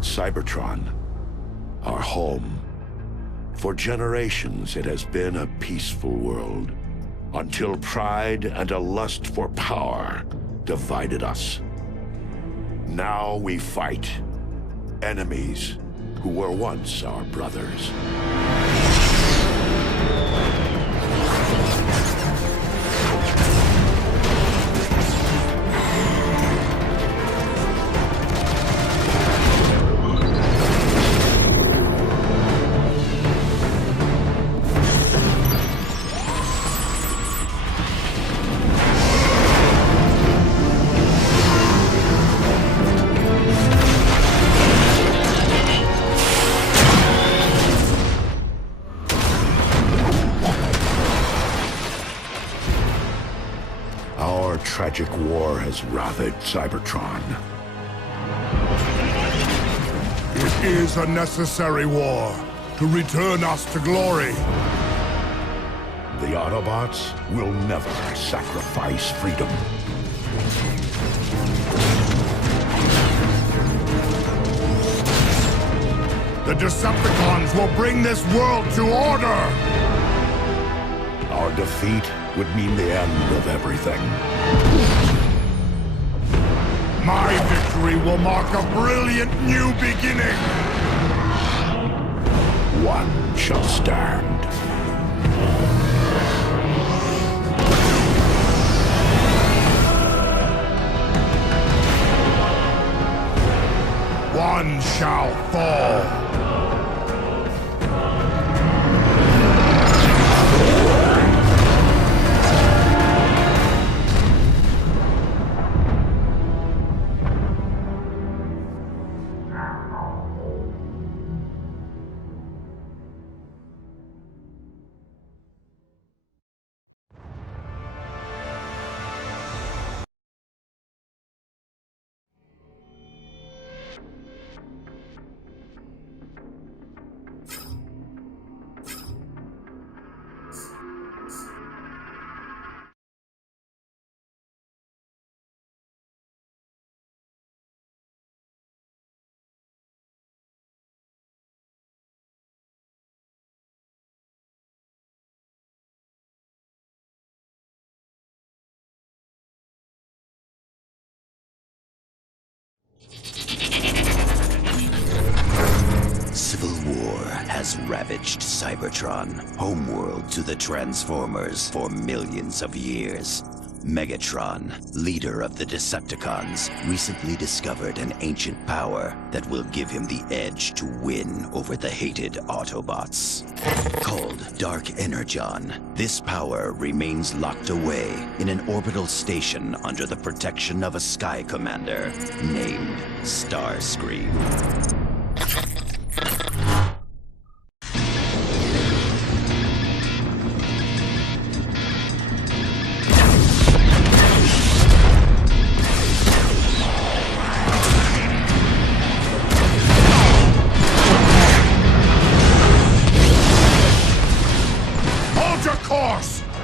Cybertron, our home. For generations, it has been a peaceful world, until pride and a lust for power divided us. Now we fight enemies who were once our brothers. Tragic war has ravaged Cybertron. It is a necessary war to return us to glory. The Autobots will never sacrifice freedom. The Decepticons will bring this world to order! Our defeat would mean the end of everything. My victory will mark a brilliant new beginning! One shall stand. One shall fall. Civil war has ravaged Cybertron, homeworld to the Transformers, for millions of years. Megatron, leader of the Decepticons, recently discovered an ancient power that will give him the edge to win over the hated Autobots. Called Dark Energon, this power remains locked away in an orbital station under the protection of a sky commander named Starscream.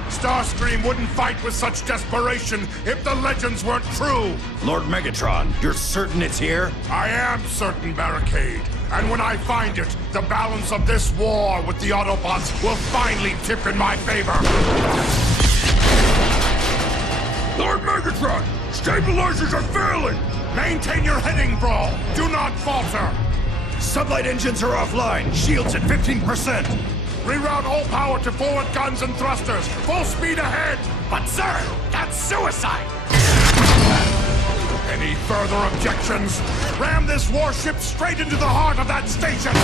Starscream wouldn't fight with such desperation if the legends weren't true! Lord Megatron, you're certain it's here? I am certain, Barricade. And when I find it, the balance of this war with the Autobots will finally tip in my favor! Lord Megatron! Stabilizers are failing! Maintain your heading, Brawl! Do not falter! Sublight engines are offline. Shields at 15%. Reroute all power to forward guns and thrusters. Full speed ahead! But sir, that's suicide! Any further objections? Ram this warship straight into the heart of that station!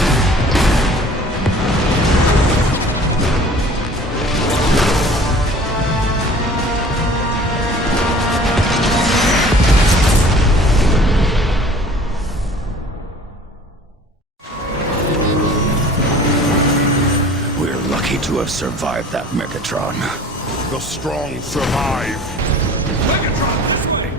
To have survived that, Megatron. The strong survive. Megatron, this way!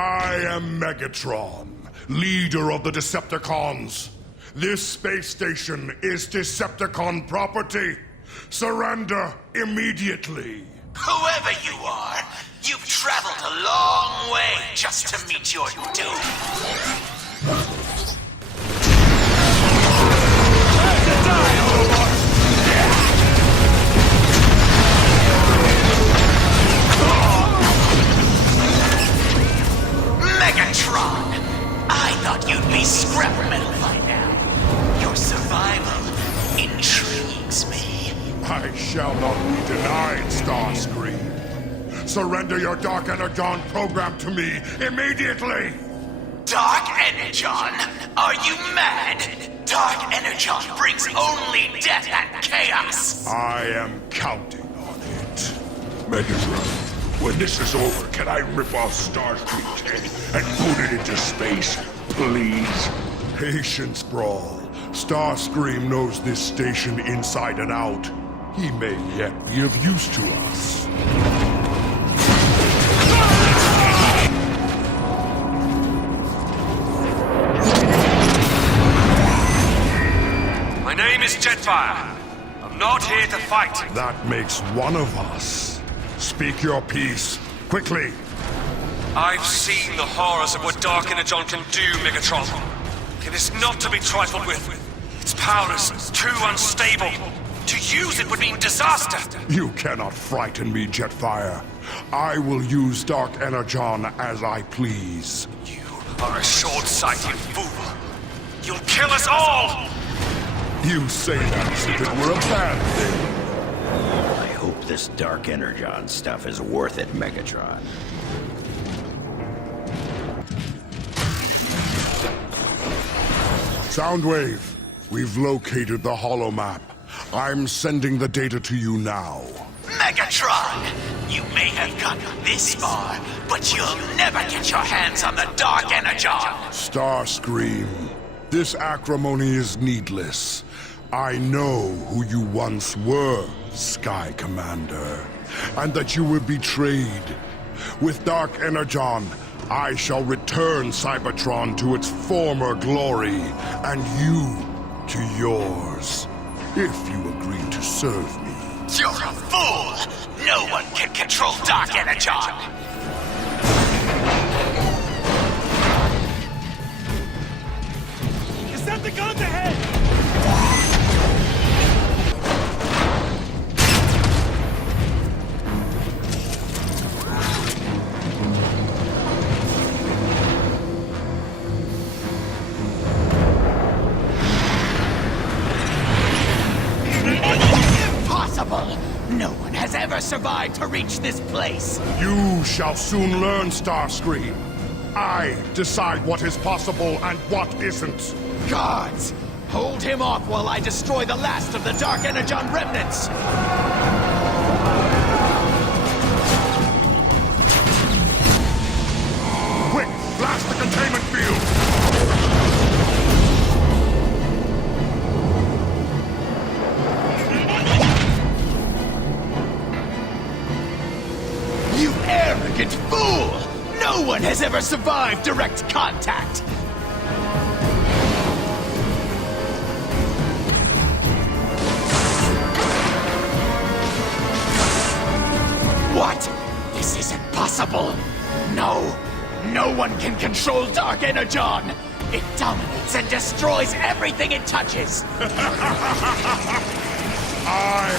I am Megatron, leader of the Decepticons. This space station is Decepticon property. Surrender immediately. Whoever you are, you've traveled a long way just to meet your doom. Megatron! I thought you'd be scrap metal by now. Your survival intrigues me. I shall not be denied, Starscream. Surrender your Dark Energon program to me immediately! Dark Energon? Are you mad? Dark Energon brings only death and chaos! I am counting on it. Megatron, when this is over, can I rip off Starscream's head and put it into space, please? Patience, Brawl. Starscream knows this station inside and out. He may yet be of use to us. My name is Jetfire. I'm not here to fight. That makes one of us. Speak your piece, quickly. I've seen the horrors of what Dark Energon can do, Megatron. It is not to be trifled with. Its power is too unstable. To use it would mean disaster. You cannot frighten me, Jetfire. I will use Dark Energon as I please. You are a short-sighted fool. You'll kill us all! You say that as if it were a bad thing. I hope this Dark Energon stuff is worth it, Megatron. Soundwave, we've located the holomap. I'm sending the data to you now. Megatron! You may have gotten this far, but you'll never get your hands on the Dark Energon! Starscream, this acrimony is needless. I know who you once were, Sky Commander, and that you were betrayed. With Dark Energon, I shall return Cybertron to its former glory, and you to yours, if you agree to serve me. You're a fool! No one can control Dark Energon! Decepticons ahead! No one has ever survived to reach this place! You shall soon learn, Starscream. I decide what is possible and what isn't. Guards! Hold him off while I destroy the last of the Dark Energon remnants! Quick! Blast the containment field! You arrogant fool! No one has ever survived direct contact! What? This isn't possible! No! No one can control Dark Energon! It dominates and destroys everything it touches! I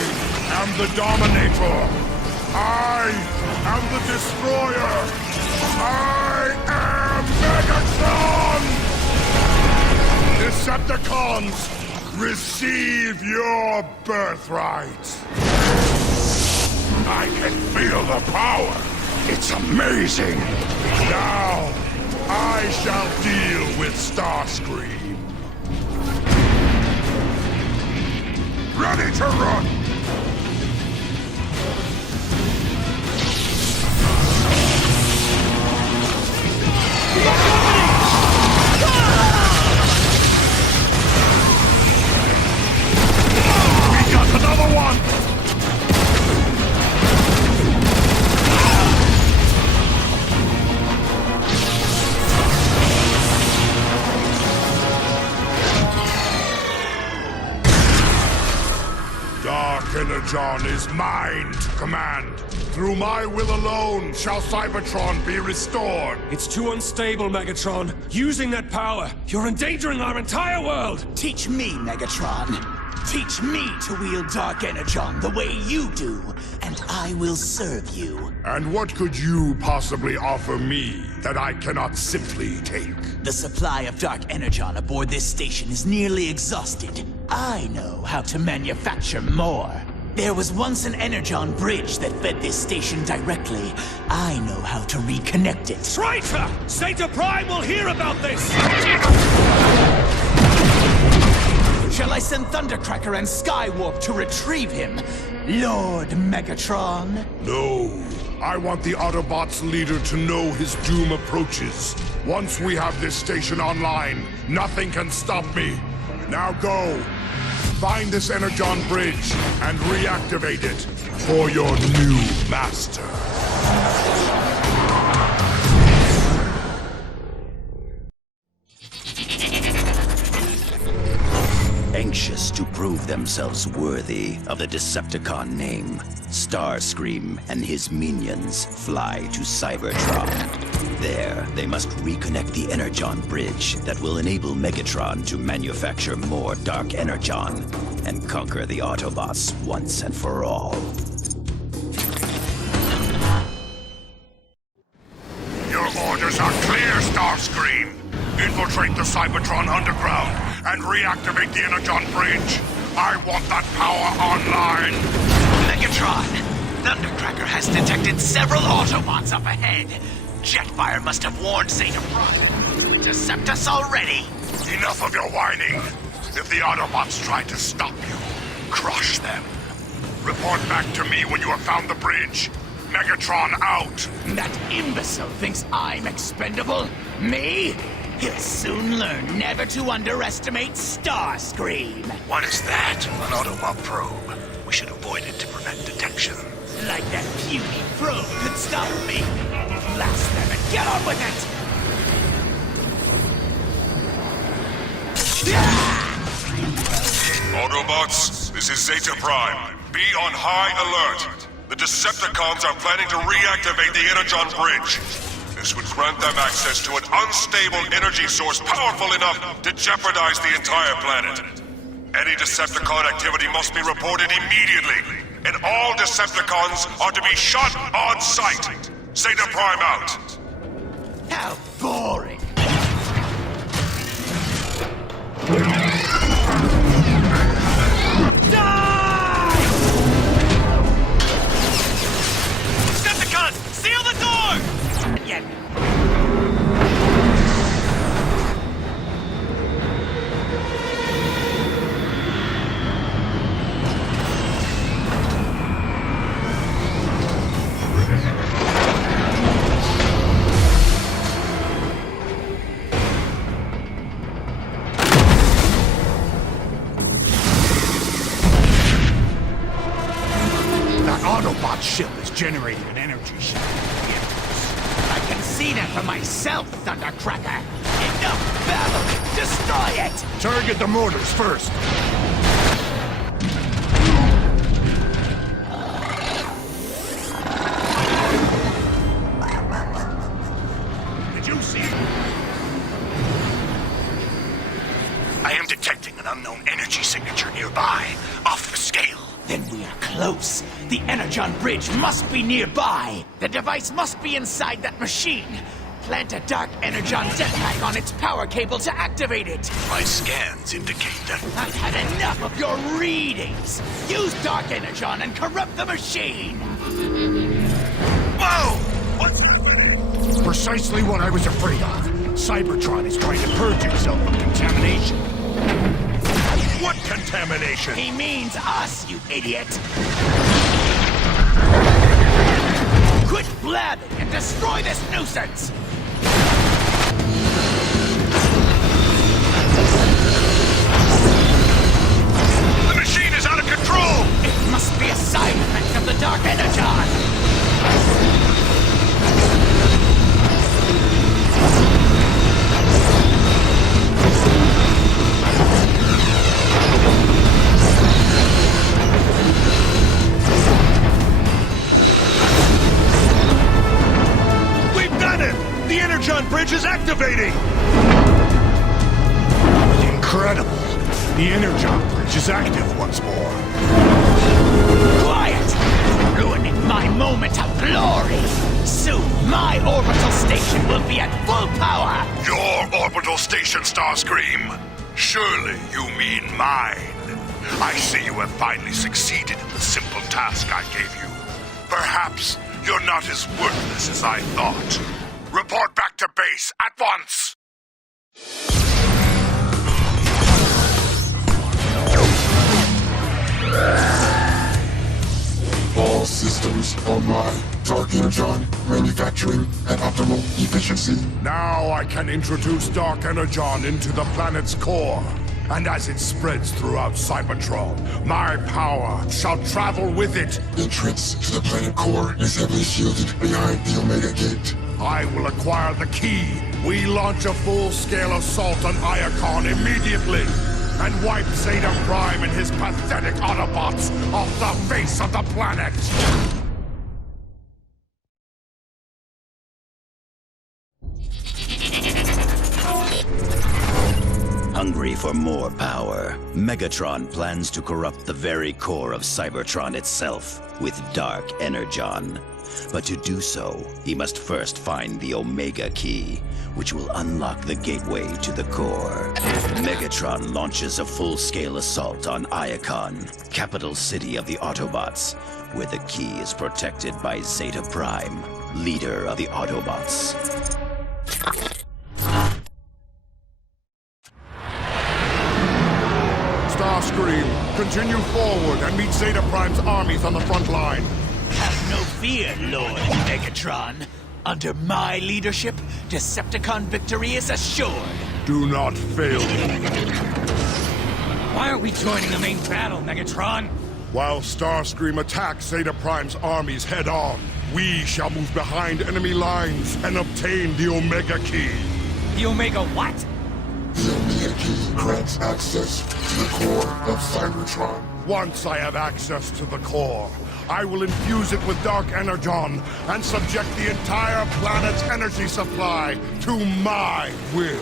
am the Dominator! I am the Destroyer! I am Megatron! Decepticons, receive your birthright! I can feel the power! It's amazing! Now, I shall deal with Starscream. Ready to run! We got another one! Energon is mine to command. Through my will alone shall Cybertron be restored. It's too unstable, Megatron. Using that power, you're endangering our entire world! Teach me, Megatron. Teach me to wield Dark Energon the way you do, and I will serve you. And what could you possibly offer me that I cannot simply take? The supply of Dark Energon aboard this station is nearly exhausted. I know how to manufacture more. There was once an Energon bridge that fed this station directly. I know how to reconnect it. Traitor! Zeta Prime will hear about this! Shall I send Thundercracker and Skywarp to retrieve him? Lord Megatron? No. I want the Autobots' leader to know his doom approaches. Once we have this station online, nothing can stop me. Now go. Find this Energon bridge and reactivate it for your new master. Anxious to prove themselves worthy of the Decepticon name, Starscream and his minions fly to Cybertron. There, they must reconnect the Energon bridge that will enable Megatron to manufacture more Dark Energon and conquer the Autobots once and for all. Your orders are clear, Starscream. Infiltrate the Cybertron underground and reactivate the Energon bridge. I want that power online. Megatron! Thundercracker has detected several Autobots up ahead. Jetfire must have warned Zeta Prime. Decept us already. Enough of your whining. If the Autobots try to stop you, crush them. Report back to me when you have found the bridge. Megatron out. That imbecile thinks I'm expendable? Me? He'll soon learn never to underestimate Starscream. What is that? An Autobot probe. We should avoid it to prevent detection. Like that puny probe could stop me. Blast them and get on with it! Autobots, this is Zeta Prime. Be on high alert. The Decepticons are planning to reactivate the Energon bridge. This would grant them access to an unstable energy source powerful enough to jeopardize the entire planet. Any Decepticon activity must be reported immediately, and all Decepticons are to be shot on sight. Zeta Prime out. How boring! Die! Decepticons, seal the door! Yet. Autobot ship is generating an energy shock. I can see that for myself, Thundercracker! Enough babbling! Destroy it! Target the motors first. Did you see? I am detecting an unknown energy signature nearby, off the scale. Then we are close. The Energon bridge must be nearby. The device must be inside that machine. Plant a Dark Energon jetpack on its power cable to activate it. My scans indicate that... I've had enough of your readings. Use Dark Energon and corrupt the machine. Whoa! What's happening? Precisely what I was afraid of. Cybertron is trying to purge itself from contamination. What contamination? He means us, you idiot. Quit blabbing and destroy this nuisance. The machine is out of control! It must be a side effect of the Dark Energon. The Energon bridge is activating! Incredible! The Energon bridge is active once more. Quiet! You're ruining my moment of glory! Soon, my orbital station will be at full power! Your orbital station, Starscream! Surely you mean mine. I see you have finally succeeded in the simple task I gave you. Perhaps you're not as worthless as I thought. Report back to base at once! All systems online. Dark Energon, manufacturing at optimal efficiency. Now I can introduce Dark Energon into the planet's core. And as it spreads throughout Cybertron, my power shall travel with it. Entrance to the planet core is heavily shielded behind the Omega Gate. I will acquire the key. We launch a full-scale assault on Iacon immediately. And wipe Zeta Prime and his pathetic Autobots off the face of the planet! Hungry for more power, Megatron plans to corrupt the very core of Cybertron itself with Dark Energon. But to do so, he must first find the Omega Key, which will unlock the gateway to the core. Megatron launches a full-scale assault on Iacon, capital city of the Autobots, where the key is protected by Zeta Prime, leader of the Autobots. Starscream, continue forward and meet Zeta Prime's armies on the front line. Have no fear, Lord Megatron. Under my leadership, Decepticon victory is assured. Do not fail me. Why aren't we joining the main battle, Megatron? While Starscream attacks Zeta Prime's armies head-on, we shall move behind enemy lines and obtain the Omega Key. The Omega what? The Omega Key grants access to the core of Cybertron. Once I have access to the core, I will infuse it with Dark Energon and subject the entire planet's energy supply to my will.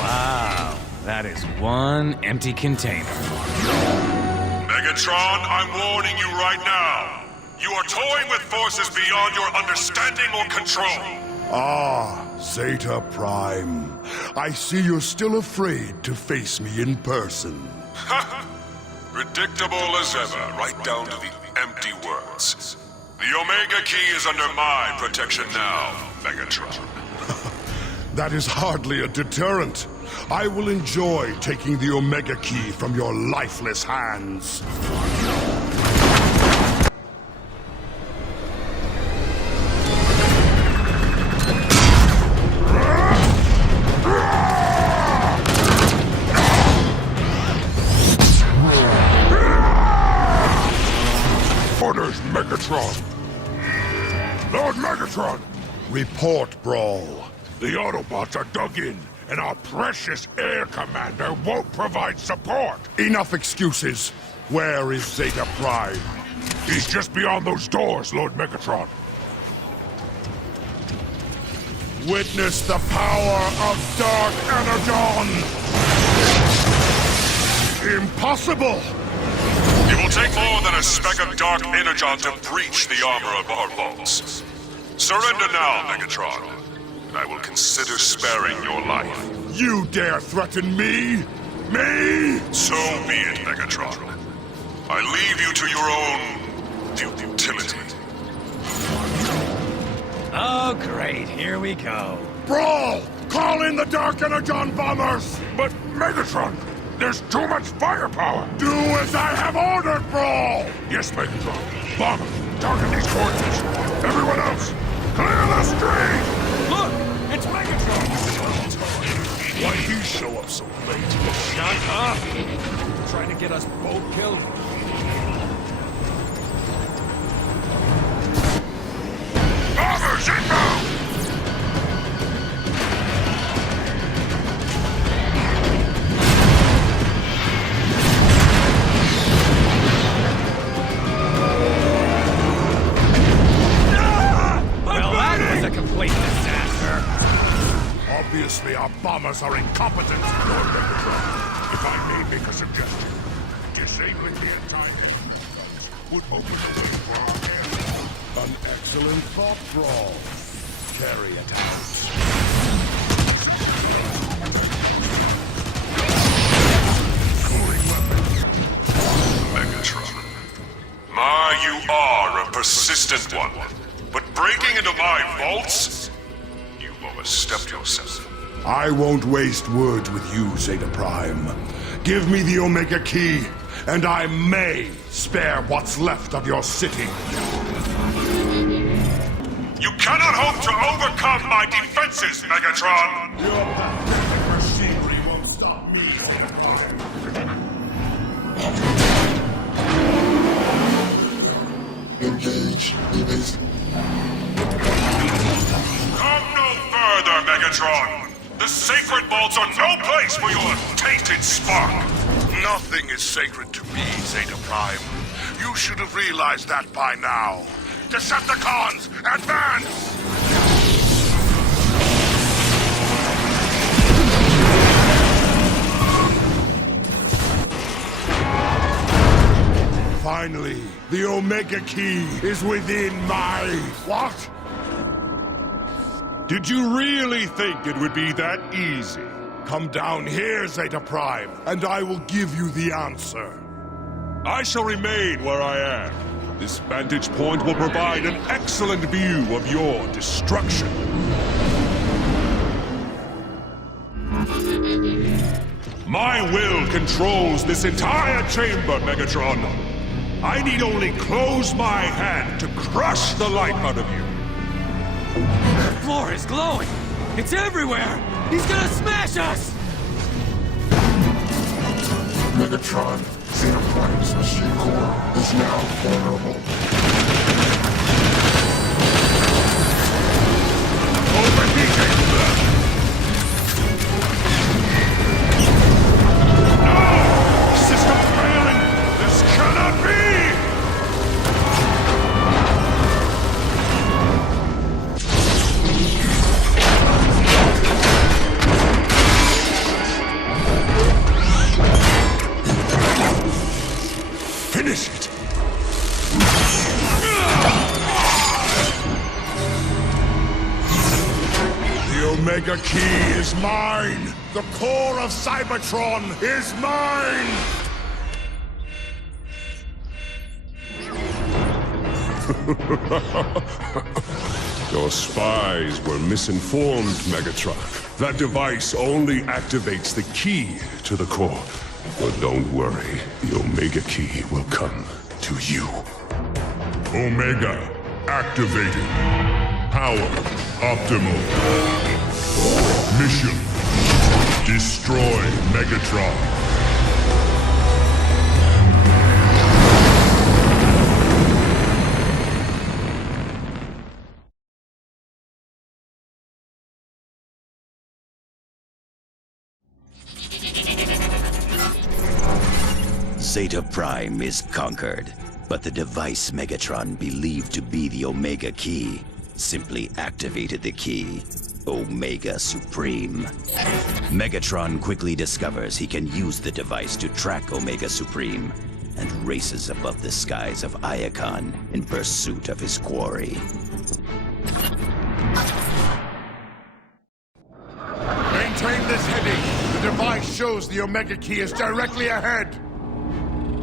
Wow, that is one empty container. Megatron, I'm warning you right now. You are toying with forces beyond your understanding or control. Ah, Zeta Prime. I see you're still afraid to face me in person. Predictable as ever, right down to the empty words. The Omega Key is under my protection now, Megatron. That is hardly a deterrent. I will enjoy taking the Omega Key from your lifeless hands. Orders, Megatron! Lord Megatron! Report, Brawl. The Autobots are dug in, and our precious Air Commander won't provide support! Enough excuses. Where is Zeta Prime? He's just beyond those doors, Lord Megatron. Witness the power of Dark Energon! Impossible! It will take more than a speck of Dark Energon to breach the armor of our bolts. Surrender now, Megatron, and I will consider sparing your life. You dare threaten me? Me? So be it, Megatron. I leave you to your own futility. Oh, great. Here we go. Brawl! Call in the Dark Energon bombers! But, Megatron, there's too much firepower! Do as I have ordered, Brawl! Yes, Megatron. Bomber, target these coordinates. Everyone else, clear the street! Look! It's Megatron! Why'd he show up so late? Shut up! Trying to get us both killed? Bombers inbound! us are incompetent. Lord Megatron, if I may make a suggestion, disabling the entire infects would open the way for our air. An excellent thought, Brawl. Carry it out. Megatron. You are a persistent one. But breaking into my vaults? You've overstepped yourself. I won't waste words with you, Zeta Prime. Give me the Omega Key, and I may spare what's left of your city. You cannot hope to overcome my defenses, Megatron! Your pathetic machinery won't stop me, Zeta Prime. Engage. Evade. Come no further, Megatron! The sacred vaults are no place for your tainted spark! Nothing is sacred to me, Zeta Prime. You should have realized that by now. Decepticons, advance! Finally, the Omega Key is within my... What? Did you really think it would be that easy? Come down here, Zeta Prime, and I will give you the answer. I shall remain where I am. This vantage point will provide an excellent view of your destruction. My will controls this entire chamber, Megatron. I need only close my hand to crush the life out of you. The floor is glowing! It's everywhere! He's gonna smash us! Megatron, Zeta Prime's machine core is now vulnerable. Overheating! No! System failing! This cannot be! Finish it! The Omega Key is mine! The core of Cybertron is mine! Your spies were misinformed, Megatron. That device only activates the key to the core. But don't worry, the Omega Key will come to you. Omega activated. Power optimal. Mission: destroy Megatron. Zeta Prime is conquered, but the device Megatron believed to be the Omega Key simply activated the key, Omega Supreme. Megatron quickly discovers he can use the device to track Omega Supreme and races above the skies of Iacon in pursuit of his quarry. Maintain this heading. The device shows the Omega Key is directly ahead.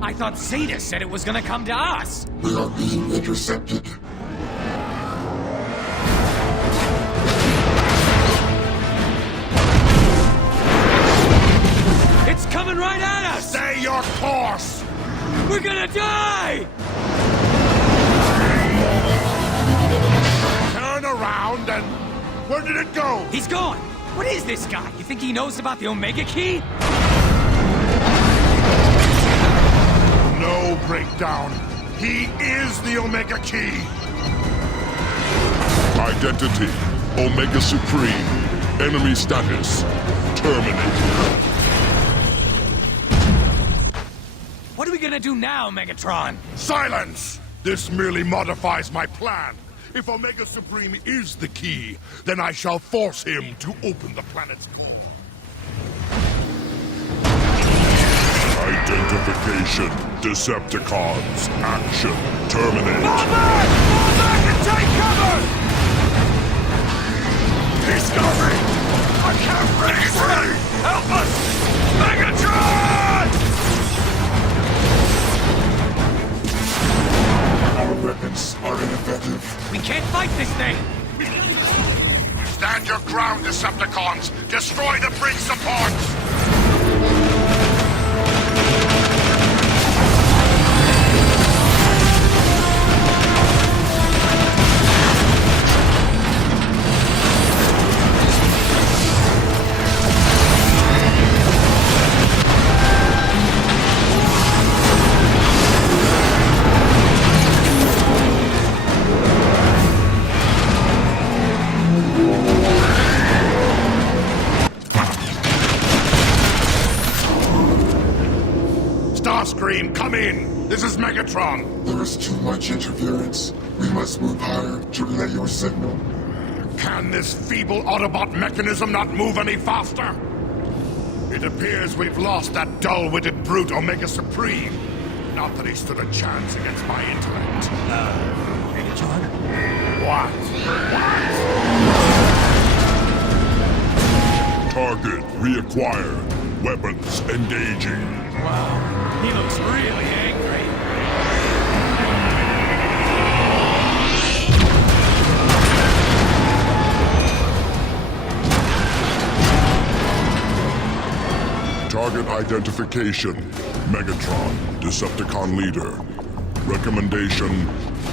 I thought Zeta said it was gonna come to us! We are being intercepted. It's coming right at us! Stay your course! We're gonna die! Turn around and... Where did it go? He's gone! What is this guy? You think he knows about the Omega Key? No breakdown. He is the Omega Key. Identity: Omega Supreme. Enemy status: terminated. What are we gonna do now, Megatron? Silence! This merely modifies my plan. If Omega Supreme is the key, then I shall force him to open the planet's core. identification. Decepticons, action, terminate. Fall back and take cover! Discovery! I can't breathe! Help us! Megatron! Our weapons are ineffective. We can't fight this thing! Stand your ground, Decepticons! Destroy the bridge supports! Starscream, come in! This is Megatron! There is too much interference. We must move higher to relay your signal. Can this feeble Autobot mechanism not move any faster? It appears we've lost that dull-witted brute Omega Supreme. Not that he stood a chance against my intellect. Megatron? What? Target reacquired. Weapons engaging. Wow, he looks really angry. Target identification. Megatron, Decepticon leader. Recommendation,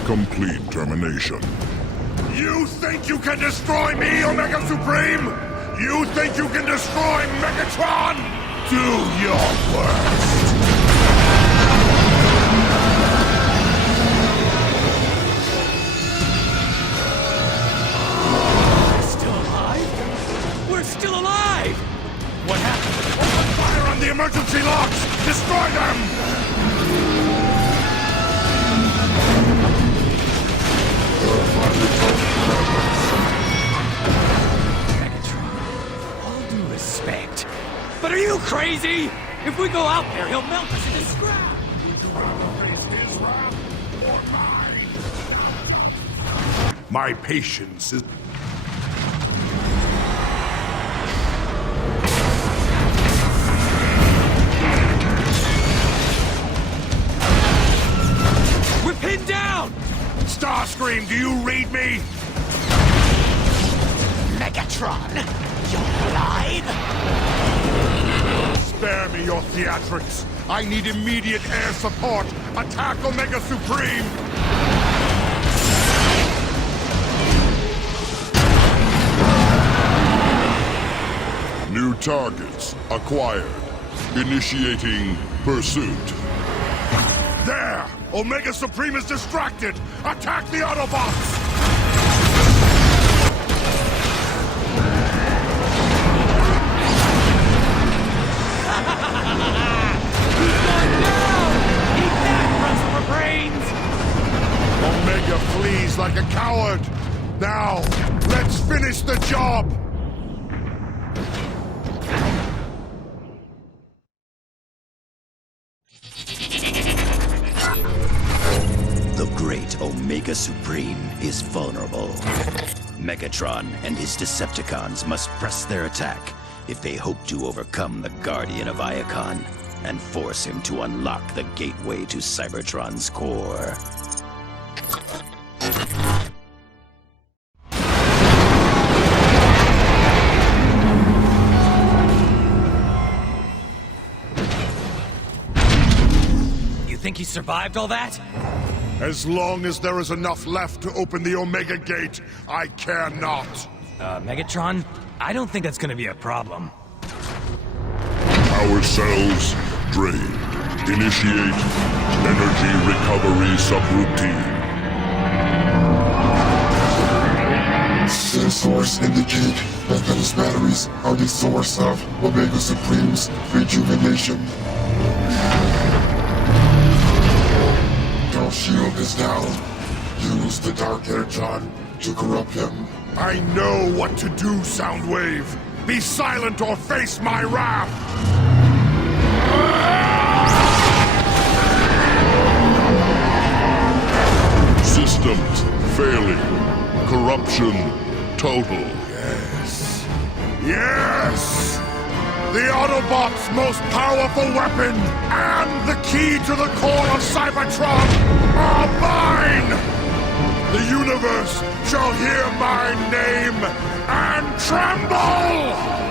complete termination. You think you can destroy me, Omega Supreme? You think you can destroy Megatron? Do your worst! Still alive? We're still alive! What happened? Open fire on the emergency locks! Destroy them! Megatron, all due respect. But are you crazy? If we go out there, he'll melt us into scrap! My patience is... We're pinned down! Starscream, do you read me? Megatron, you're alive? Spare me your theatrics. I need immediate air support. Attack Omega Supreme! New targets acquired. Initiating pursuit. There! Omega Supreme is distracted! Attack the Autobots! Omega flees like a coward! Now, let's finish the job! The great Omega Supreme is vulnerable. Megatron and his Decepticons must press their attack if they hope to overcome the Guardian of Iacon and force him to unlock the gateway to Cybertron's core. You think he survived all that? As long as there is enough left to open the Omega Gate, I care not. Megatron? I don't think that's gonna be a problem. Power cells drained. Initiate energy recovery subroutine. Data source indicate that those batteries are the source of Omega Supreme's rejuvenation. Your shield is down. Use the Dark Energon to corrupt him. I know what to do, Soundwave. Be silent or face my wrath! total. Yes! The Autobot's most powerful weapon and the key to the core of Cybertron are mine! The universe shall hear my name and tremble!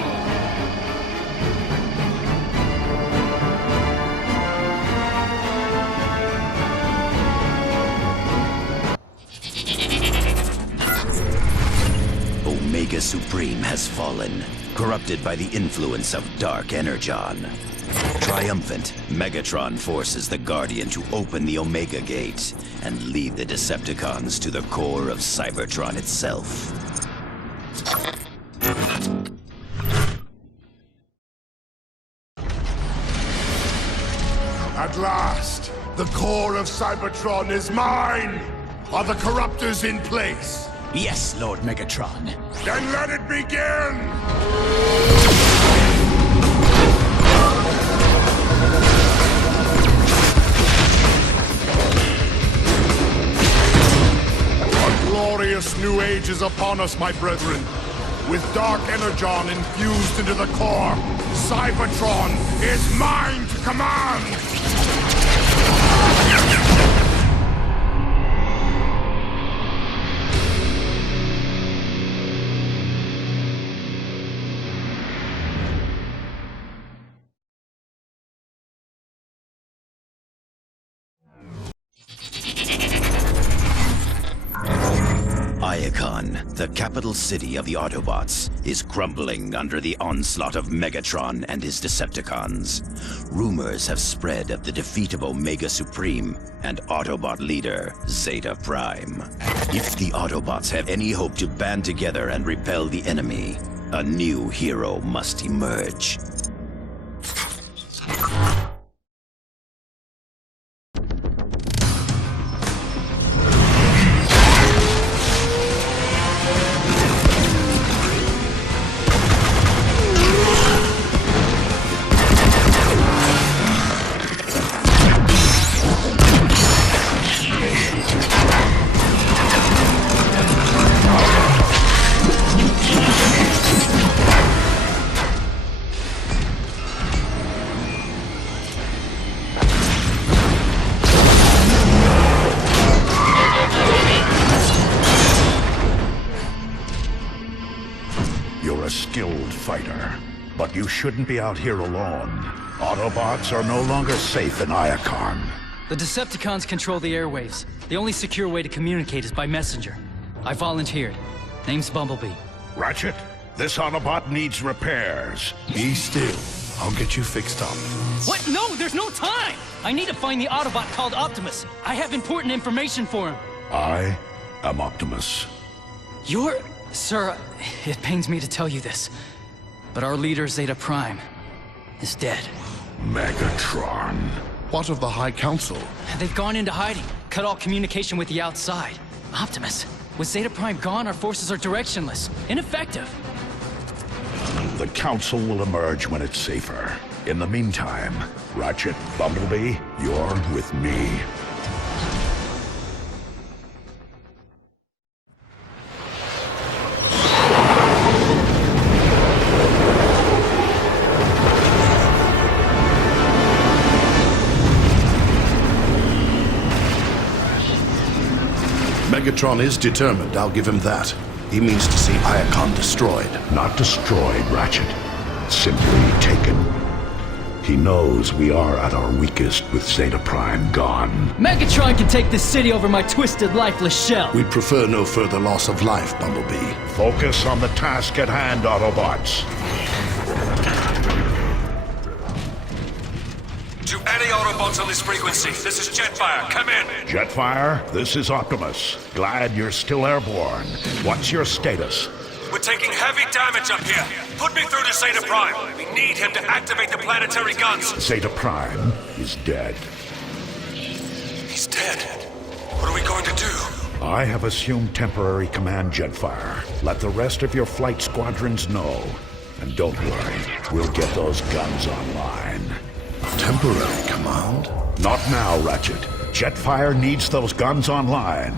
Omega Supreme has fallen, corrupted by the influence of Dark Energon. Triumphant, Megatron forces the Guardian to open the Omega Gate and lead the Decepticons to the core of Cybertron itself. At last, the core of Cybertron is mine! Are the corruptors in place? Yes, Lord Megatron. Then let it begin! A glorious new age is upon us, my brethren. With Dark Energon infused into the core, Cybertron is mine to command! Iacon, the capital city of the Autobots, is crumbling under the onslaught of Megatron and his Decepticons. Rumors have spread of the defeat of Omega Supreme and Autobot leader Zeta Prime. If the Autobots have any hope to band together and repel the enemy, a new hero must emerge. You're a skilled fighter, but you shouldn't be out here alone. Autobots are no longer safe in Iacon. The Decepticons control the airwaves. The only secure way to communicate is by messenger. I volunteered. Name's Bumblebee. Ratchet, this Autobot needs repairs. Be still. I'll get you fixed up. What? No, there's no time! I need to find the Autobot called Optimus. I have important information for him. I am Optimus. You're... Sir, it pains me to tell you this, but our leader, Zeta Prime, is dead. Megatron. What of the High Council? They've gone into hiding, cut all communication with the outside. Optimus, with Zeta Prime gone, our forces are directionless, ineffective. The Council will emerge when it's safer. In the meantime, Ratchet, Bumblebee, you're with me. Megatron is determined, I'll give him that. He means to see Iacon destroyed. Not destroyed, Ratchet. Simply taken. He knows we are at our weakest with Zeta Prime gone. Megatron can take this city over my twisted, lifeless shell. We'd prefer no further loss of life, Bumblebee. Focus on the task at hand, Autobots. To any Autobots on this frequency, this is Jetfire. Come in. Jetfire, this is Optimus. Glad you're still airborne. What's your status? We're taking heavy damage up here. Put me through to Zeta Prime. We need him to activate the planetary guns. Zeta Prime is dead. He's dead. What are we going to do? I have assumed temporary command, Jetfire. Let the rest of your flight squadrons know. And don't worry, we'll get those guns online. Temporary command? Not now, Ratchet. Jetfire needs those guns online.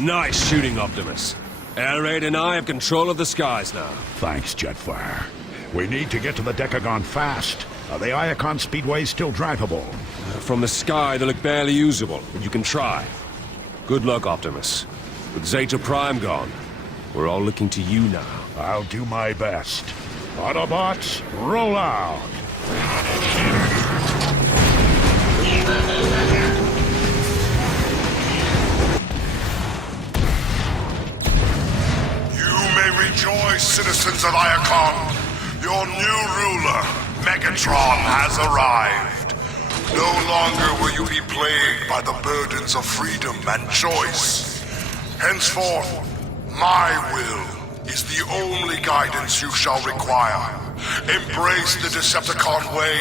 Nice shooting, Optimus. Air Raid and I have control of the skies now. Thanks, Jetfire. We need to get to the Decagon fast. Are the Iacon speedways still drivable? From the sky, they look barely usable, but you can try. Good luck, Optimus. With Zeta Prime gone, we're all looking to you now. I'll do my best. Autobots, roll out! You may rejoice, citizens of Iacon. Your new ruler, Megatron, has arrived. No longer will you be plagued by the burdens of freedom and choice. Henceforth, my will is the only guidance you shall require. Embrace the Decepticon way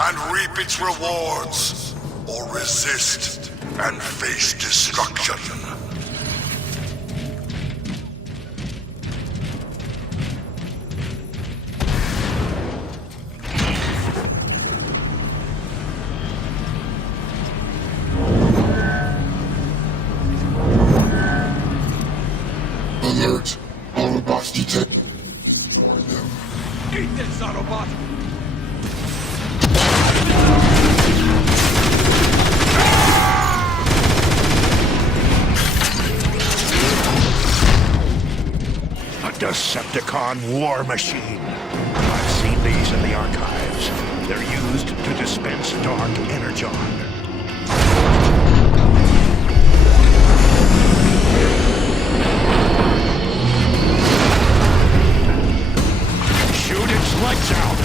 and reap its rewards, or resist and face destruction. Alert! Autobots detected. Destroy them. Eat this, Autobot! A Decepticon war machine. I've seen these in the archives. They're used to dispense Dark Energon. Shoot its lights out!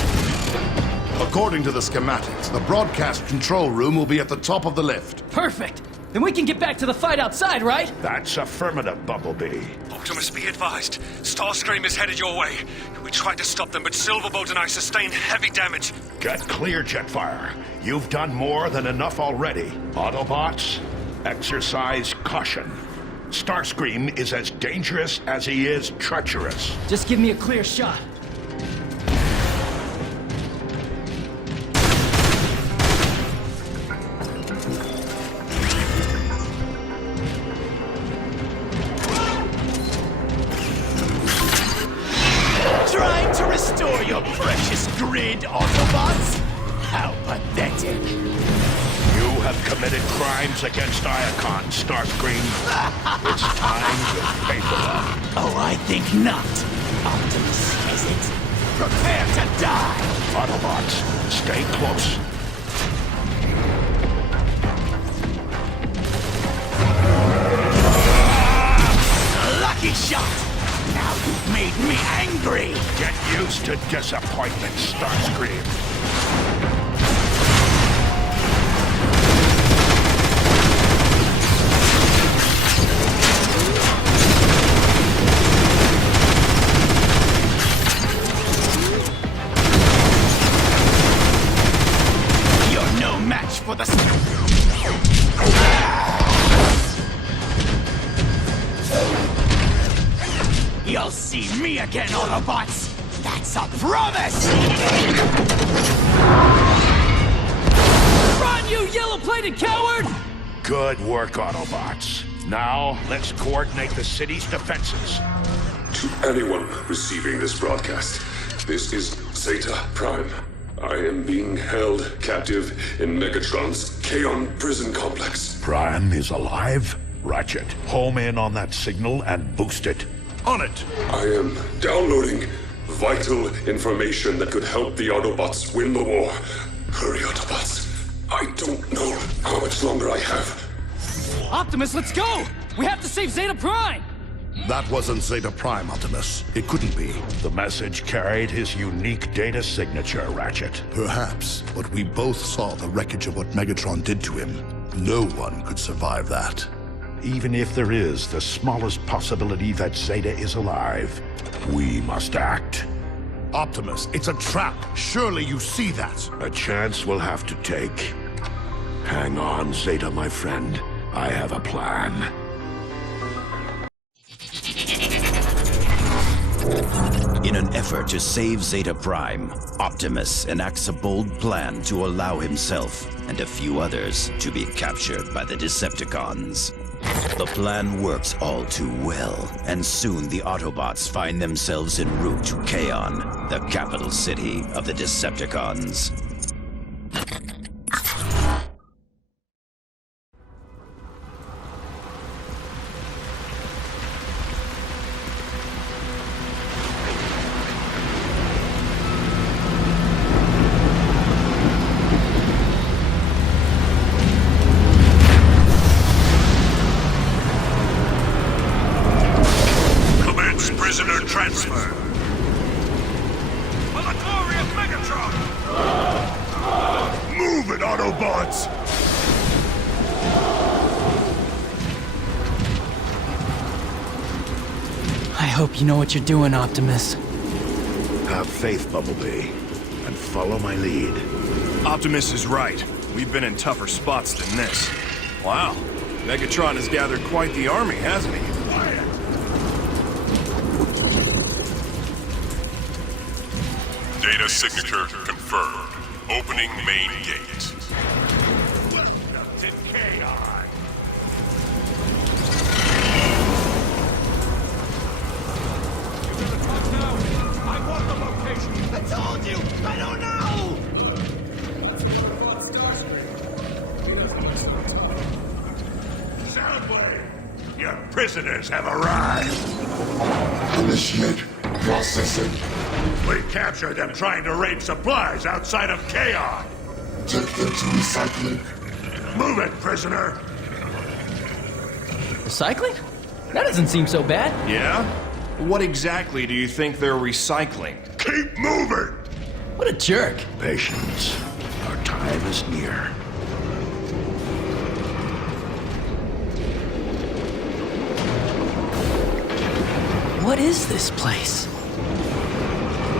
According to the schematics, the broadcast control room will be at the top of the lift. Perfect! Then we can get back to the fight outside, right? That's affirmative, Bumblebee. Optimus, be advised. Starscream is headed your way. We tried to stop them, but Silverbolt and I sustained heavy damage. Get clear, Jetfire. You've done more than enough already. Autobots, exercise caution. Starscream is as dangerous as he is treacherous. Just give me a clear shot. Trying to restore your precious grid, Autobots? How pathetic. You have committed crimes against Iacon, Starscream. It's time to pay for them. Oh, I think not. Optimus says it. Prepare to die! Autobots, stay close. Lucky shot! Now you've made me angry! Get used to disappointment, Starscream. You're no match for the... You'll see me again, Autobots! That's a promise! Run, you yellow-plated coward! Good work, Autobots. Now, let's coordinate the city's defenses. To anyone receiving this broadcast, this is Zeta Prime. I am being held captive in Megatron's Kaon prison complex. Prime is alive? Ratchet, home in on that signal and boost it. On it! I am downloading vital information that could help the Autobots win the war. Hurry, Autobots. I don't know how much longer I have. Optimus, let's go! We have to save Zeta Prime! That wasn't Zeta Prime, Optimus. It couldn't be. The message carried his unique data signature, Ratchet. Perhaps, but we both saw the wreckage of what Megatron did to him. No one could survive that. Even if there is the smallest possibility that Zeta is alive, we must act. Optimus, it's a trap. Surely you see that. A chance we'll have to take. Hang on, Zeta, my friend. I have a plan. In an effort to save Zeta Prime, Optimus enacts a bold plan to allow himself and a few others to be captured by the Decepticons. The plan works all too well, and soon the Autobots find themselves en route to Kaon, the capital city of the Decepticons. Prisoner transfer. For the glory of Megatron! Move it, Autobots! I hope you know what you're doing, Optimus. Have faith, Bumblebee, and follow my lead. Optimus is right. We've been in tougher spots than this. Wow. Megatron has gathered quite the army, hasn't he? Data signature confirmed. Opening main gate. Welcome to Kaon! I want the location! I told you! I don't know! Soundwave! Your prisoners have arrived! Initiate processing. We captured them trying to raid supplies outside of Kaon! Take them to recycling. Move it, prisoner! Recycling? That doesn't seem so bad. Yeah? What exactly do you think they're recycling? Keep moving! What a jerk. Patience. Our time is near. What is this place?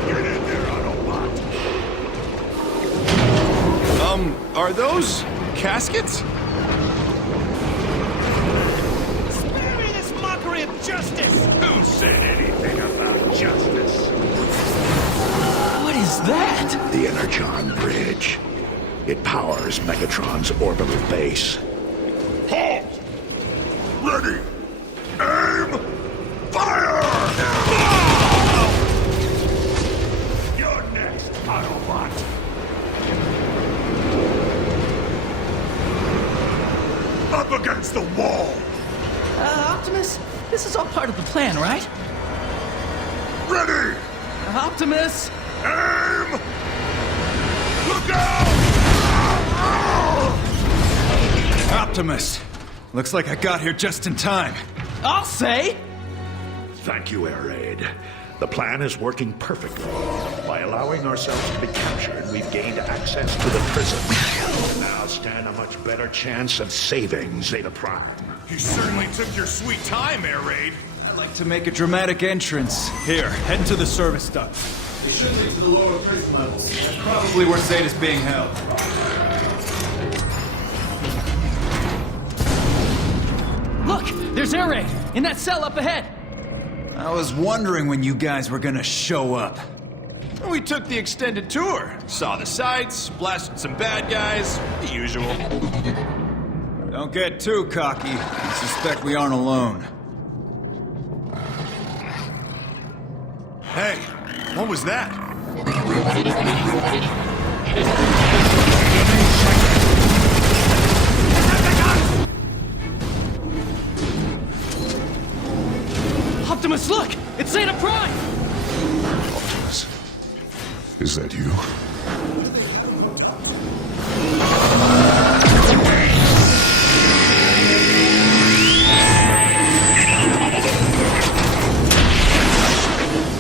Get in there, Autobot! Are those caskets? Spare me this mockery of justice! Who said anything about justice? What is that? The Energon Bridge. It powers Megatron's orbital base. Halt! Ready! Aim! Fire! You're next, Autobot! Up against the wall! Optimus? This is all part of the plan, right? Ready! Optimus! Aim! Look out! Optimus! Looks like I got here just in time. I'll say! Thank you, Air Raid. The plan is working perfectly. By allowing ourselves to be captured, we've gained access to the prison. We now stand a much better chance of saving Zeta Prime. You certainly took your sweet time, Air Raid. I'd like to make a dramatic entrance. Here, head to the service duct. It should lead to the lower prison levels. That's probably where Zeta's being held. Look! There's Air Raid! In that cell up ahead! I was wondering when you guys were gonna show up. We took the extended tour. Saw the sights, blasted some bad guys, the usual. Don't get too cocky. I suspect we aren't alone. Hey, what was that? Optimus, look! It's Zeta Prime! Optimus, is that you?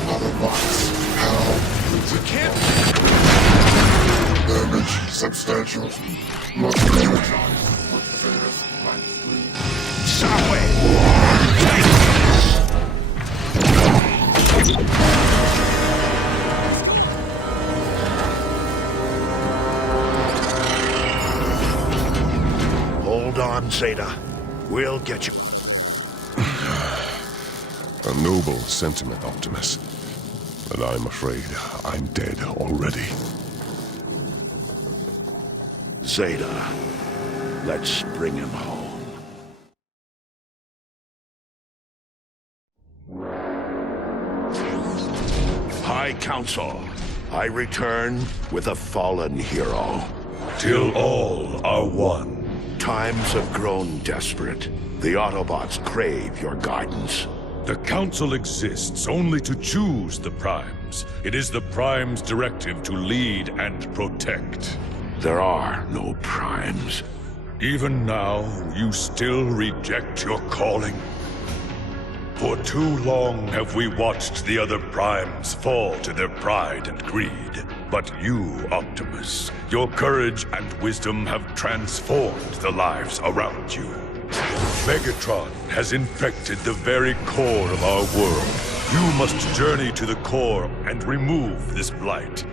Autobots, how? Damage substantial. Must be energized with Zeta's light. Hold on, Zeta. We'll get you. A noble sentiment, Optimus. But I'm afraid I'm dead already. Zeta, let's bring him home. High Council, I return with a fallen hero. Till all are one. Times have grown desperate. The Autobots crave your guidance. The Council exists only to choose the Primes. It is the Primes' directive to lead and protect. There are no primes. Even now, you still reject your calling? For too long have we watched the other Primes fall to their pride and greed. But you, Optimus, your courage and wisdom have transformed the lives around you. Megatron has infected the very core of our world. You must journey to the core and remove this blight.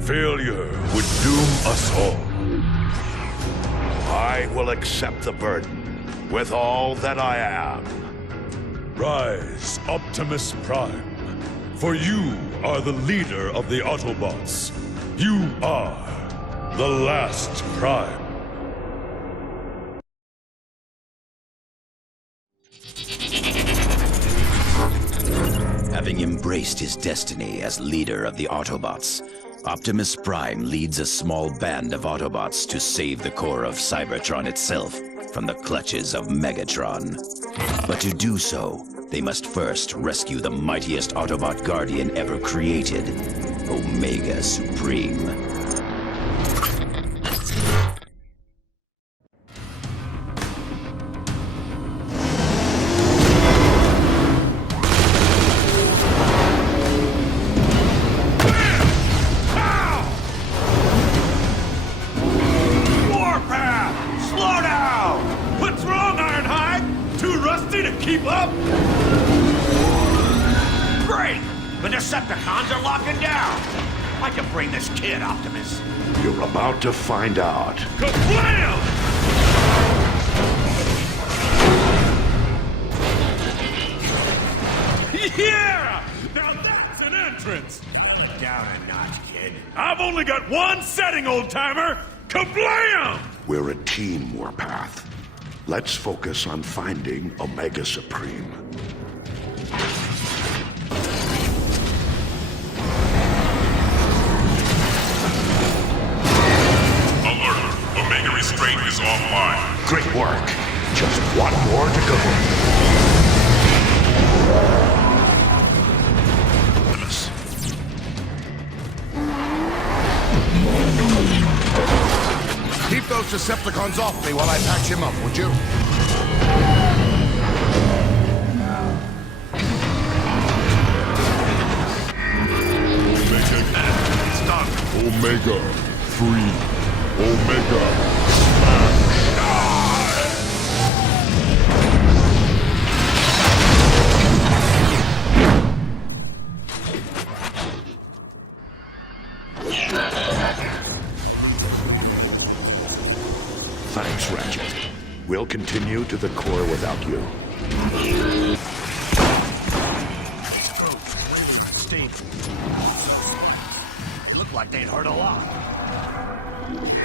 Failure would doom us all. I will accept the burden with all that I am. Rise, Optimus Prime. For you are the leader of the Autobots. You are the last Prime. Having embraced his destiny as leader of the Autobots, Optimus Prime leads a small band of Autobots to save the core of Cybertron itself from the clutches of Megatron. But to do so, they must first rescue the mightiest Autobot guardian ever created, Omega Supreme. Keep up! Great! The Decepticons are locking down! I can bring this kid, Optimus. You're about to find out. Kablam! Yeah! Now that's an entrance! Down a notch, kid. I've only got one setting, old-timer! Kablam! We're a team, Warpath. Let's focus on finding Omega Supreme. Alert! Omega restraint is offline. Great work. Just one more to go. Keep those Decepticons off me while I patch him up, would you? Stop! Omega, free. Omega, smash. Thanks, Ratchet. We'll continue to the core without you. Looked like they'd heard a lot.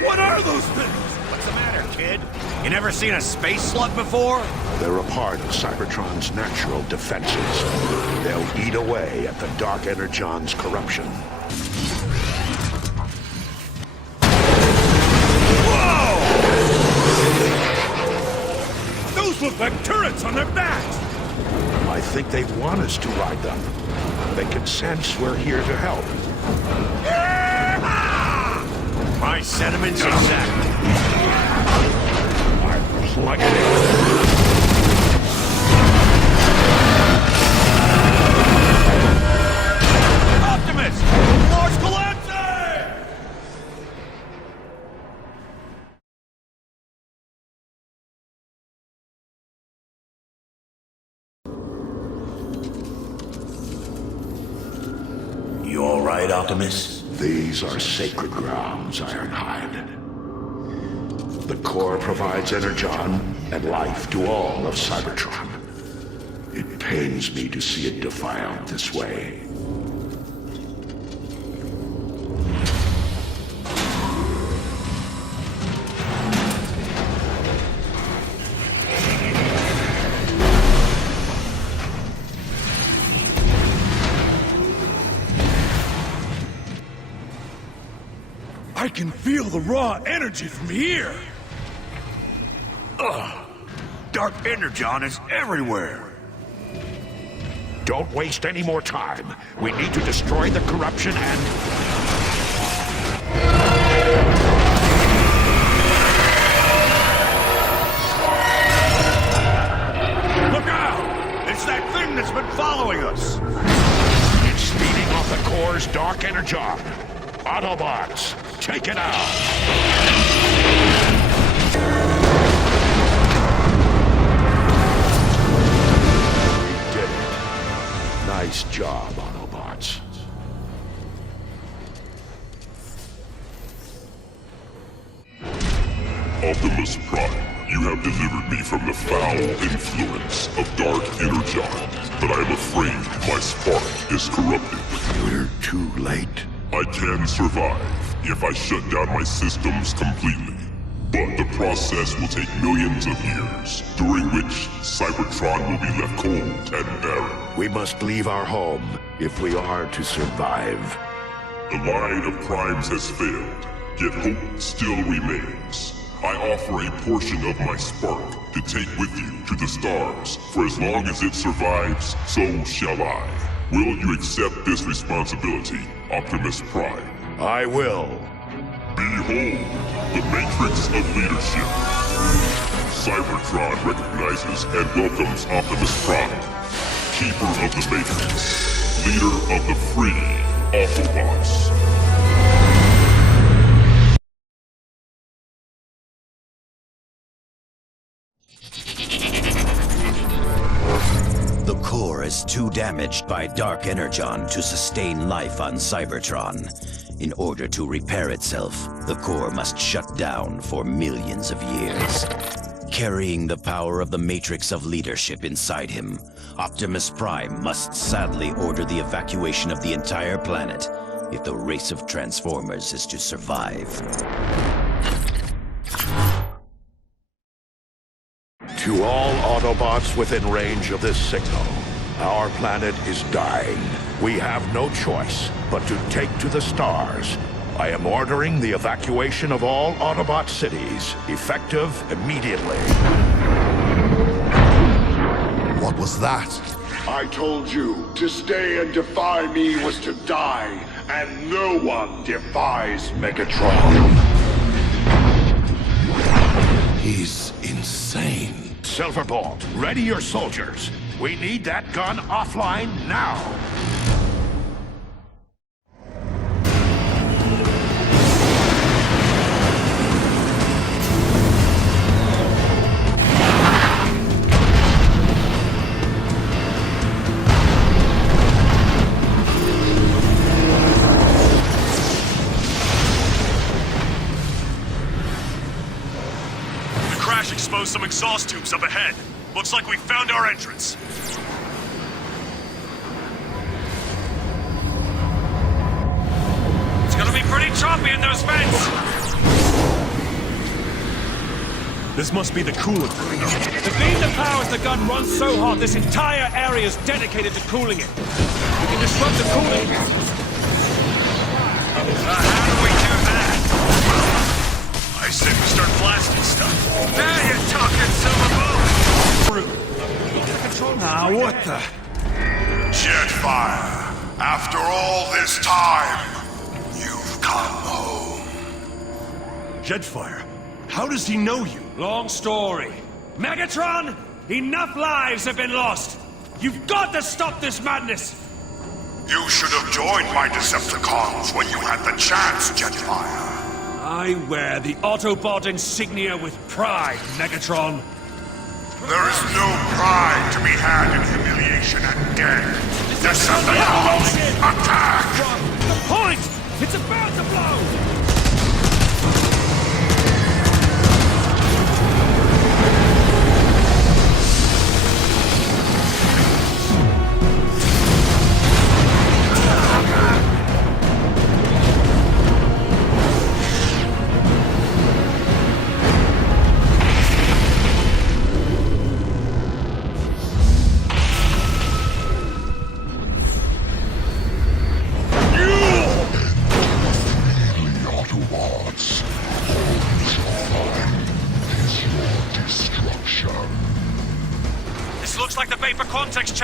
What are those things? What's the matter, kid? You never seen a space slug before? They're a part of Cybertron's natural defenses. They'll eat away at the Dark Energon's corruption. Those look like turrets on their backs! I think they want us to ride them. They can sense we're here to help. My sentiments exactly. I'm plugging in. Optimus! The floor's collapsing! You all right, Optimus? These are sacred grounds, Ironhide. The core provides energon and life to all of Cybertron. It pains me to see it defiled this way. I can feel the raw energy from here! Ugh! Dark Energon is everywhere! Don't waste any more time. We need to destroy the corruption and... Look out! It's that thing that's been following us! It's feeding off the core's Dark Energon. Autobots, take it out! We did it. Nice job, Autobots. Optimus Prime, you have delivered me from the foul influence of Dark Energon, but I am afraid my spark is corrupted. We're too late. I can survive if I shut down my systems completely, but the process will take millions of years, during which Cybertron will be left cold and barren. We must leave our home if we are to survive. The line of primes has failed, yet hope still remains. I offer a portion of my spark to take with you to the stars. For as long as it survives, so shall I. Will you accept this responsibility, Optimus Prime? I will. Behold, the Matrix of Leadership. Cybertron recognizes and welcomes Optimus Prime, Keeper of the Matrix, Leader of the Free Autobots. The core is too damaged by Dark Energon to sustain life on Cybertron. In order to repair itself, the core must shut down for millions of years. Carrying the power of the Matrix of Leadership inside him, Optimus Prime must sadly order the evacuation of the entire planet if the race of Transformers is to survive. To all Autobots within range of this signal, our planet is dying. We have no choice but to take to the stars. I am ordering the evacuation of all Autobot cities, effective immediately. What was that? I told you, to stay and defy me was to die, and no one defies Megatron. He's insane. Silverbolt, ready your soldiers. We need that gun offline now. The crash exposed some exhaust tubes up ahead. Looks like we found our entrance. It's gonna be pretty choppy in those vents! This must be the coolant. The beam that powers the gun runs so hot, this entire area is dedicated to cooling it. We can disrupt the cooling. How do we do that? I say we start blasting stuff. Now you're talking, Silverbolt! Ah, what the? Jetfire, after all this time, you've come home. Jetfire? How does he know you? Long story. Megatron, enough lives have been lost. You've got to stop this madness. You should have joined my Decepticons when you had the chance, Jetfire. I wear the Autobot insignia with pride, Megatron. There is no pride to be had in humiliation and death. Decepticons, attack! The point! It's about to blow!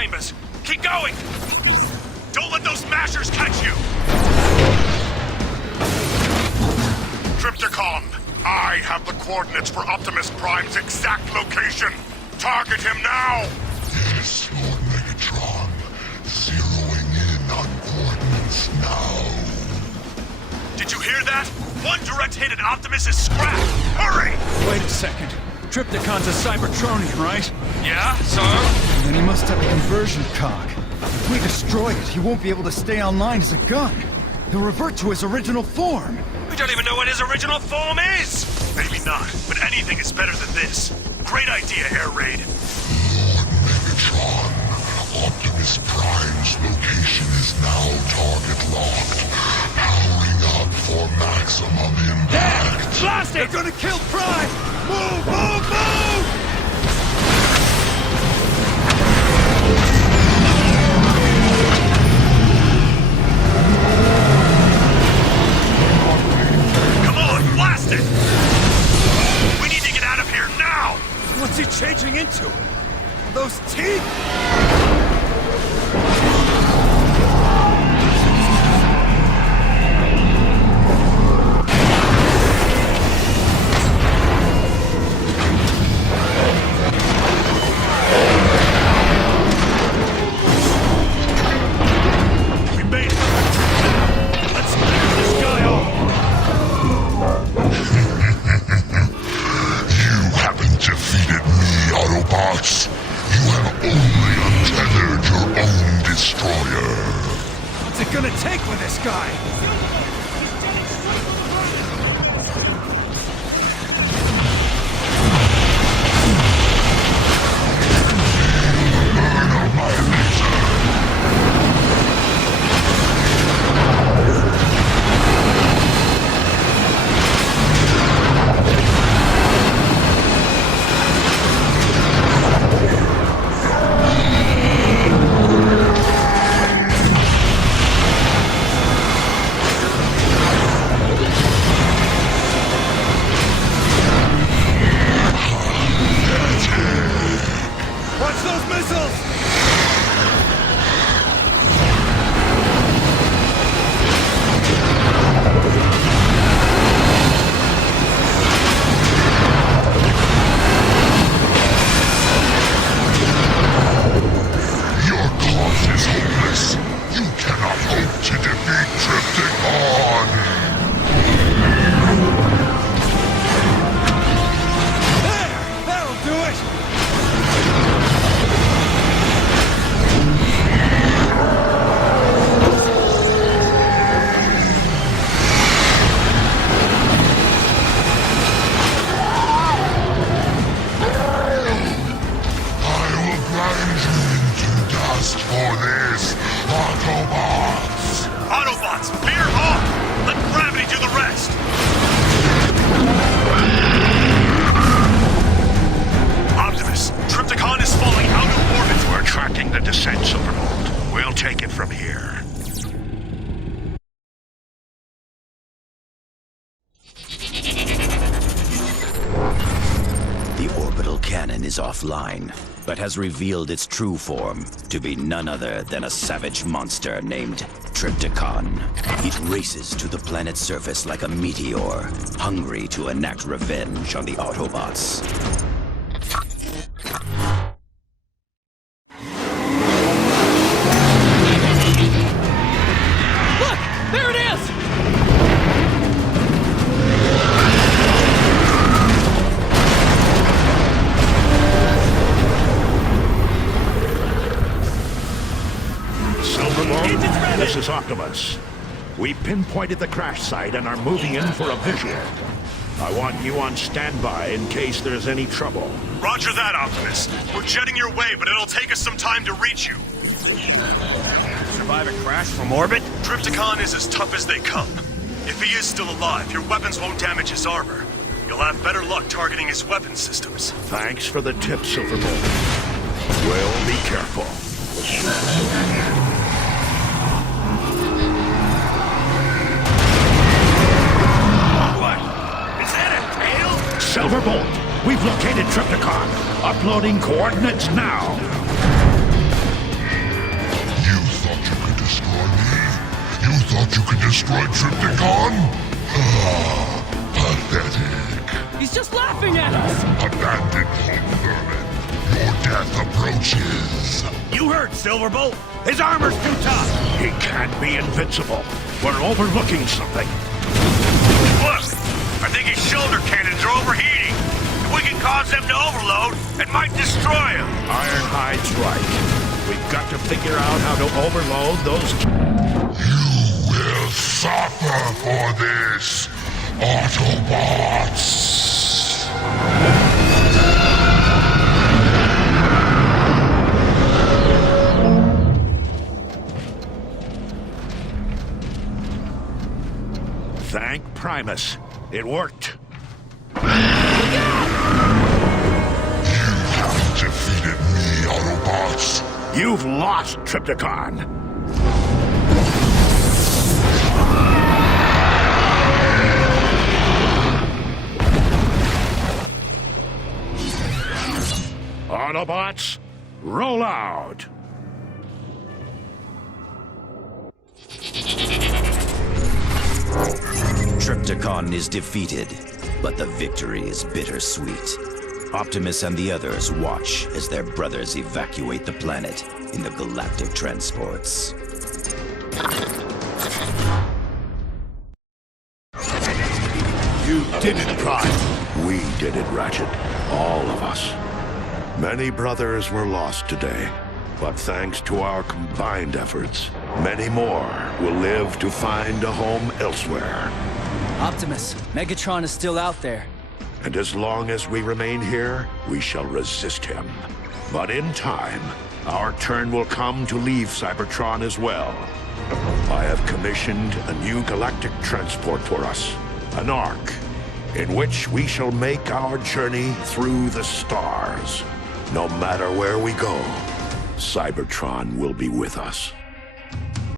chambers. Keep going! Don't let those mashers catch you! Trypticon, I have the coordinates for Optimus Prime's exact location. Target him now! Yes, Lord Megatron. Zeroing in on coordinates now. Did you hear that? One direct hit and Optimus is scrapped! Hurry! Wait a second. Trypticon's a Cybertronian, right? Yeah, so? Then he must have a conversion cog. If we destroy it, he won't be able to stay online as a gun. He'll revert to his original form. We don't even know what his original form is! Maybe not, but anything is better than this. Great idea, Air Raid. Lord Megatron, Optimus Prime's location is now target locked. Powering up for maximum impact. Blast it! They're gonna kill Prime! Move, move, move! Come on, blast it! We need to get out of here now! What's he changing into? Those teeth? We made it! Let's finish this guy off! You haven't defeated me, Autobots. You have only untethered your own destroyer. What's it gonna take with this guy? Watch those missiles! Your cause is hopeless. You cannot hope to defeat Trypticon. There! That'll do it! I will grind you into dust for this, Autobots. Autobots, veer off! Let gravity do the rest! Optimus, Trypticon is falling out of orbit! We're tracking the descent, Silverbolt. We'll take it from here. The orbital cannon is offline, but has revealed its true form to be none other than a savage monster named Trypticon. It races to the planet's surface like a meteor, hungry to enact revenge on the Autobots. Look! There it is! Silverbolt, this is Optimus. We pinpointed the crash site and are moving in for a visual. I want you on standby in case there's any trouble. Roger that, Optimus. We're jetting your way, but it'll take us some time to reach you. Survive a crash from orbit? Trypticon is as tough as they come. If he is still alive, your weapons won't damage his armor. You'll have better luck targeting his weapon systems. Thanks for the tip, Silverbolt. We'll be careful. What? Is that a tail? Silverbolt, we've located Trypticon. Uploading coordinates now. destroy Trypticon? Pathetic. He's just laughing at us! Abandoned home vermin. Your death approaches. You heard, Silverbolt. His armor's too tough. He can't be invincible. We're overlooking something. Look! I think his shoulder cannons are overheating. If we can cause them to overload, it might destroy him. Ironhide's right. We've got to figure out how to overload those... You will suffer for this, Autobots. Thank Primus. It worked. You haven't defeated me, Autobots. You've lost, Trypticon. Autobots, roll out. Trypticon is defeated, but the victory is bittersweet. Optimus and the others watch as their brothers evacuate the planet in the galactic transports. You did it, Prime. We did it, Ratchet. All of us. Many brothers were lost today, but thanks to our combined efforts, many more will live to find a home elsewhere. Optimus, Megatron is still out there. And as long as we remain here, we shall resist him. But in time, our turn will come to leave Cybertron as well. I have commissioned a new galactic transport for us, an Ark, in which we shall make our journey through the stars. No matter where we go, Cybertron will be with us.